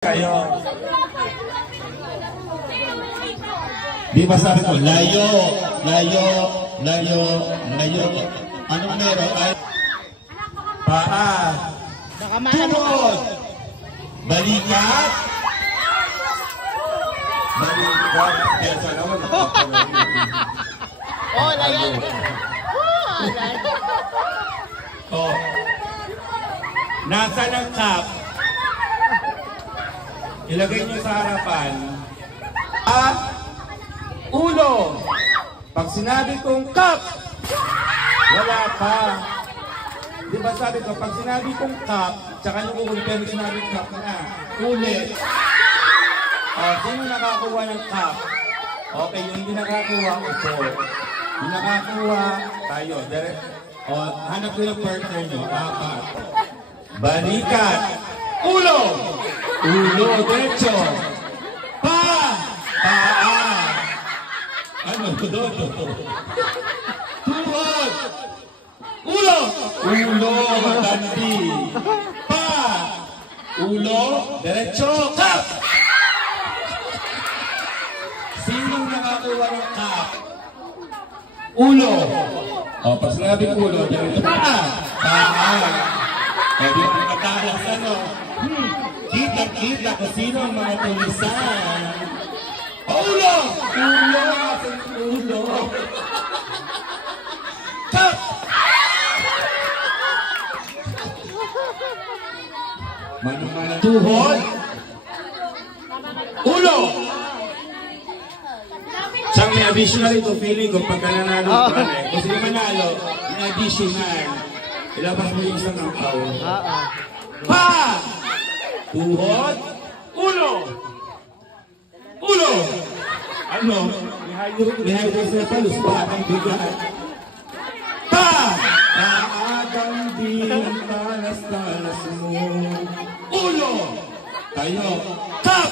Kayo. Di ba sabi ko, layo, layo, layo, layo. Anong meron? Ay, paa. Tuhod. Balikat. Balikat. Kaya sa naman. Oh, layan. Oh. Nasa ng cup. Ilagay niyo sa harapan. Ulo. Pag sinabi kong cup, wala pa. Di ba sabi ko, pag sinabi kong cup, tsaka nung ulo, pero sinabi cup na, ulit. Sino nakakuha ng cup? Okay, yung hindi nakakuha, upo. Yung nakakuha, tayo. Hanap ko yung partner nyo, apat. Balikat. Ulo. Ulo, derecho. Paa. Ano, doon. Tuhod. Ulo. Ulo, matandi. Paa. Ulo, derecho. Kap. Sinong nakakuha ng kap? Ulo. Pag sinabing ulo, derecho. Paa. Di ang katalas, ano? Kita kung sino ang mga tulisan. Ulo! Ulo! Ulo! Kap! Manumana. Tuhod! Ulo! Siyang may additional ito, feeling ko pagka nanalo ka rin. Kung sino manalo, may additional. Ilabas mo yung isang angkaw. Pa! Tuhod, ulo! Ulo! Ano? May hydros na palos pa ang bigat. Pa! Kaagang din talas-talas mo. Ulo! Tayo. Kap!